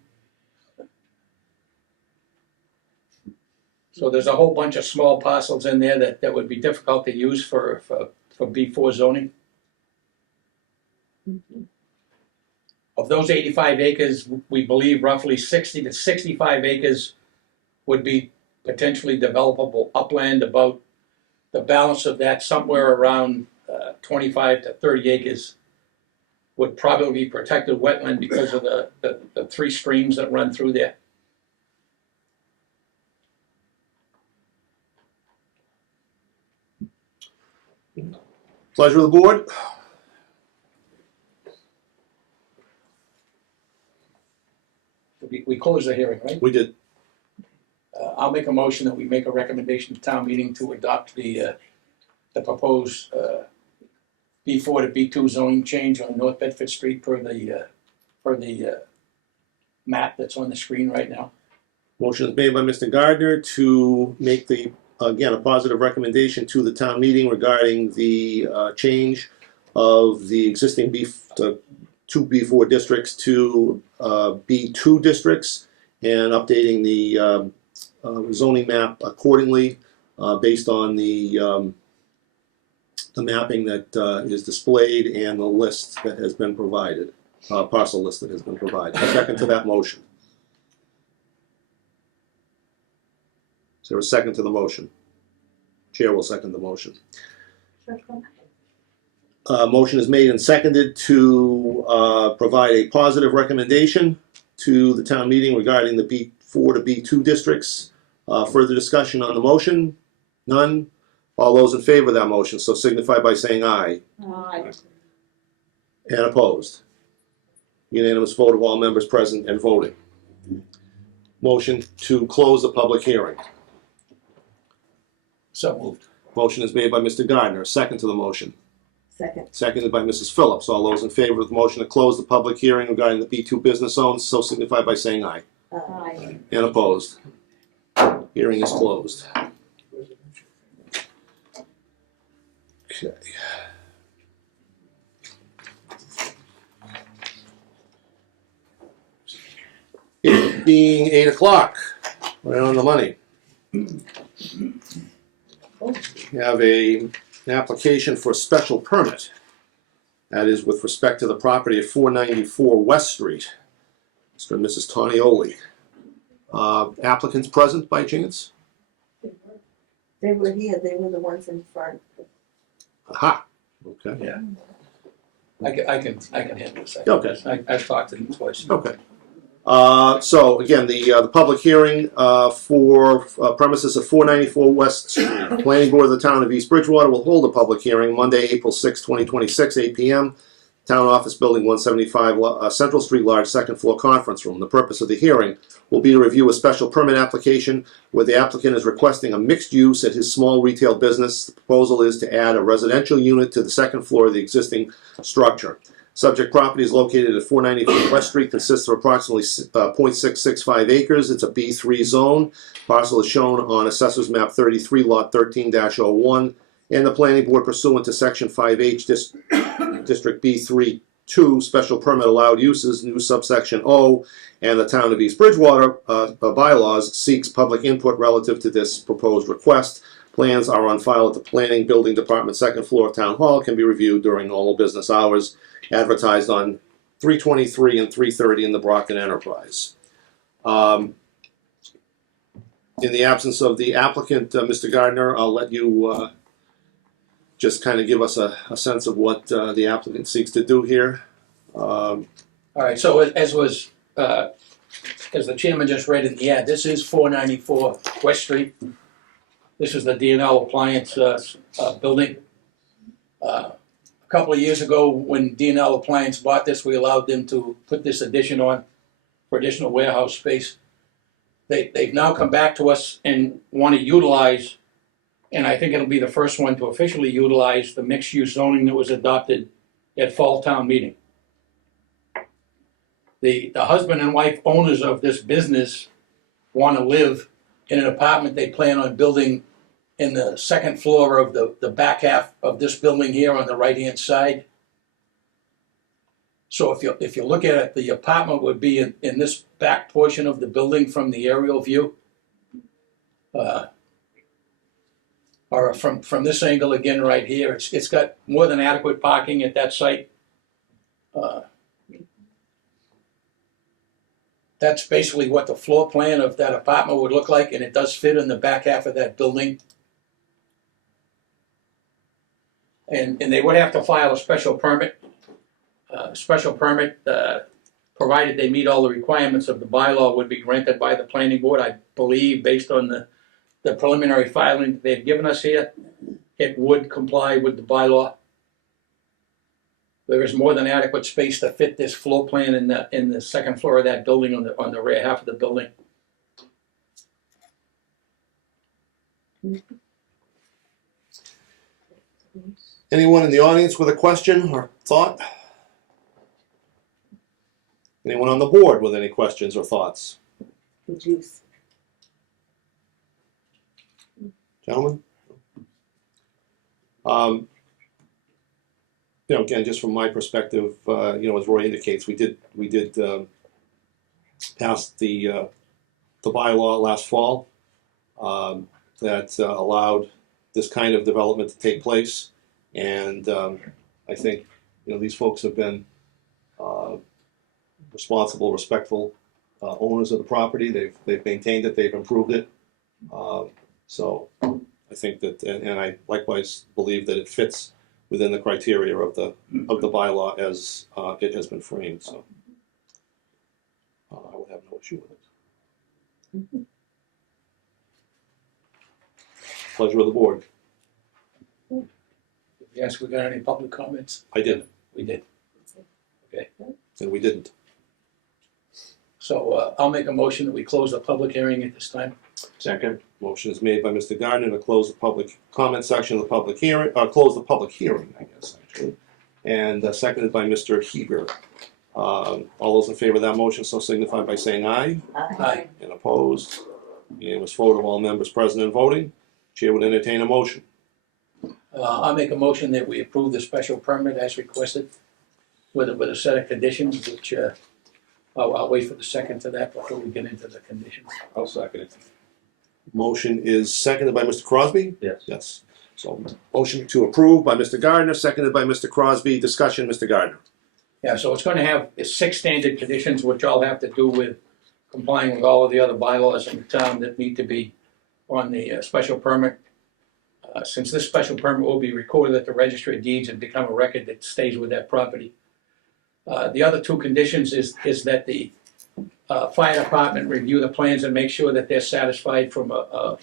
So there's a whole bunch of small parcels in there that would be difficult to use for B4 zoning. Of those 85 acres, we believe roughly 60 to 65 acres would be potentially developable upland. About the balance of that, somewhere around 25 to 30 acres, would probably be protected wetland because of the three streams that run through there. Pleasure of the board. We closed the hearing, right? We did. I'll make a motion that we make a recommendation to town meeting to adopt the proposed B4 to B2 zoning change on North Bedford Street per the map that's on the screen right now. Motion is made by Mr. Gardner to make a positive recommendation to the town meeting regarding the change of the existing two B4 districts to B2 districts, and updating the zoning map accordingly based on the mapping that is displayed and the list that has been provided, parcel list that has been provided. Second to that motion. Is there a second to the motion? Chair will second the motion. Motion is made and seconded to provide a positive recommendation to the town meeting regarding the B4 to B2 districts. Further discussion on the motion? None? All those in favor of that motion, so signify by saying aye. Aye. And opposed? Unanimous vote of all members present and voting. Motion to close the public hearing. So moved. Motion is made by Mr. Gardner. Second to the motion. Second. Seconded by Mrs. Phillips. All those in favor of the motion to close the public hearing regarding the B2 business zones, so signify by saying aye. Aye. And opposed? Hearing is closed. Okay. It being 8 o'clock, right on the money. We have an application for a special permit. That is with respect to the property at 494 West Street. Mr. and Mrs. Tonioli. Applicants present by chance? They were here, they were the ones in front. Aha, okay. Yeah. I can handle this. Okay. I've talked to them twice. Okay. So again, the public hearing for premises of 494 West Street. The Planning Board of the Town of East Bridgewater will hold a public hearing Monday, April 6, 2026, 8 p.m. Town Office Building 175 Central Street, large second floor conference room. The purpose of the hearing will be to review a special permit application where the applicant is requesting a mixed use at his small retail business. The proposal is to add a residential unit to the second floor of the existing structure. Subject property is located at 494 West Street, consists of approximately 0.665 acres. It's a B3 zone. Parcel is shown on Assessor's Map 33, Lot 13-01, and the Planning Board pursuant to Section 5H, District B3-2, Special Permit Allowed Uses, new subsection O, and the Town of East Bridgewater bylaws seeks public input relative to this proposed request. Plans are on file at the Planning Building Department, second floor of Town Hall, can be reviewed during normal business hours. Advertised on 3/23 and 3/30 in the Brockton Enterprise. In the absence of the applicant, Mr. Gardner, I'll let you just kind of give us a sense of what the applicant seeks to do here. All right, so as the chairman just read in the ad, this is 494 West Street. This is the D&L Appliance building. A couple of years ago, when D&L Appliance bought this, we allowed them to put this addition on for additional warehouse space. They've now come back to us and want to utilize, and I think it'll be the first one to officially utilize the mixed-use zoning that was adopted at Fall Town Meeting. The husband and wife owners of this business want to live in an apartment they plan on building in the second floor of the back half of this building here on the right-hand side. So if you look at it, the apartment would be in this back portion of the building from the aerial view. Or from this angle again right here, it's got more than adequate parking at that site. That's basically what the floor plan of that apartment would look like, and it does fit in the back half of that building. And they would have to file a special permit. Provided they meet all the requirements of the bylaw, would be granted by the planning board. I believe, based on the preliminary filing that they've given us here, it would comply with the bylaw. There is more than adequate space to fit this floor plan in the second floor of that building on the rear half of the building. Anyone in the audience with a question or thought? Anyone on the board with any questions or thoughts? Juice. Gentlemen? Again, just from my perspective, as Roy indicates, we did pass the bylaw last fall that allowed this kind of development to take place, and I think these folks have been responsible, respectful owners of the property. They've maintained it, they've improved it. So I think that, and I likewise believe that it fits within the criteria of the bylaw as it has been framed. So I would have no issue with it. Pleasure of the board. Yes, we got any public comments? I did, We did. Okay. and we didn't. So I'll make a motion that we close the public hearing at this time. Second. Motion is made by Mr. Gardner to close the public comment section of the public hearing, close the public hearing, I guess, actually. And seconded by Mr. Heber. All those in favor of that motion so signify by saying aye. Aye. And opposed. Unanimous vote of all members present and voting. Chair would entertain a motion. I'll make a motion that we approve the special permit as requested with a set of conditions, which I'll wait for the second to that before we get into the conditions. I'll second it. Motion is seconded by Mr. Crosby? Yes. Yes. So motion to approve by Mr. Gardner, seconded by Mr. Crosby. Discussion, Mr. Gardner. Yeah, so it's going to have 6 standard conditions, which all have to do with complying with all of the other bylaws in the town that need to be on the special permit. Since this special permit will be recorded at the registry of deeds and become a record that stays with that property. The other 2 conditions is that the fire department review the plans and make sure that they're satisfied from a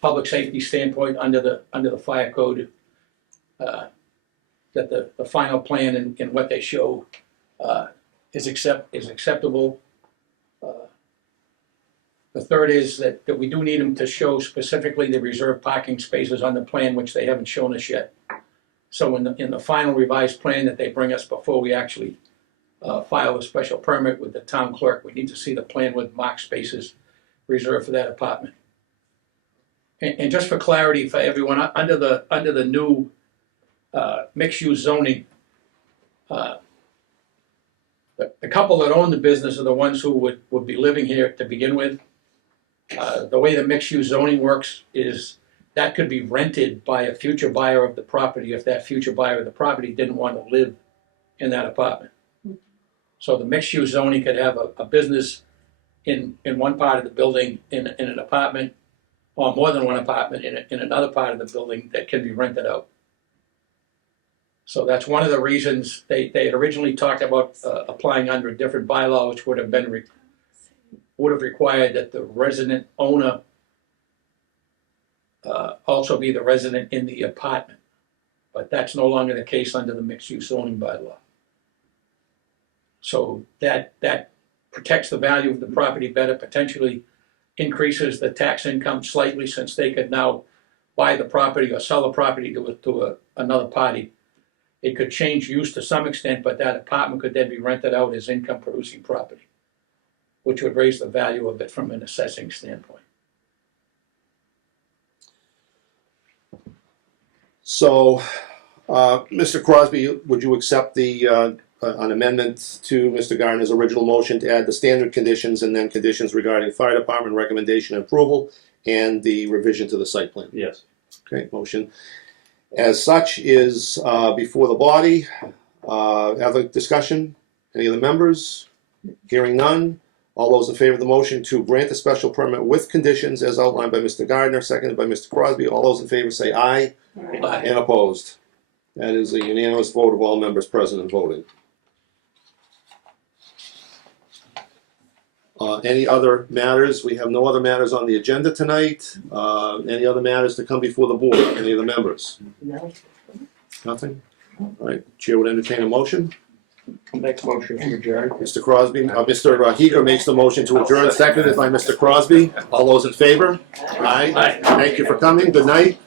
public safety standpoint under the fire code. that the final plan and what they show is acceptable. The third is that we do need them to show specifically the reserved parking spaces on the plan, which they haven't shown us yet. So in the final revised plan that they bring us before we actually file a special permit with the town clerk, we need to see the plan with marked spaces reserved for that apartment. And just for clarity for everyone, under the new mixed-use zoning, the couple that own the business are the ones who would be living here to begin with. The way the mixed-use zoning works is that could be rented by a future buyer of the property if that future buyer of the property didn't want to live in that apartment. So the mixed-use zoning could have a business in one part of the building in an apartment, or more than one apartment in another part of the building that can be rented out. So that's one of the reasons they had originally talked about applying under a different bylaw, which would have required that the resident owner also be the resident in the apartment. But that's no longer the case under the mixed-use zoning bylaw. So that protects the value of the property better, potentially increases the tax income slightly, since they could now buy the property or sell the property to another party. It could change use to some extent, but that apartment could then be rented out as income-producing property, which would raise the value of it from an assessing standpoint. So, Mr. Crosby, would you accept an amendment to Mr. Gardner's original motion to add the standard conditions and then conditions regarding fire department recommendation and approval and the revision to the site plan? Yes. Okay, motion as such is before the body. Other discussion? Any of the members? Hearing none. All those in favor of the motion to grant the special permit with conditions as outlined by Mr. Gardner, seconded by Mr. Crosby. All those in favor say aye. Aye. And opposed. That is a unanimous vote of all members present and voting. Any other matters? We have no other matters on the agenda tonight. Any other matters to come before the board? Any of the members? No. Nothing? All right, Chair would entertain a motion. Next motion to adjourn. Mr. Crosby, Mr. Heger makes the motion to adjourn, seconded by Mr. Crosby. All those in favor? Aye. Thank you for coming. Good night.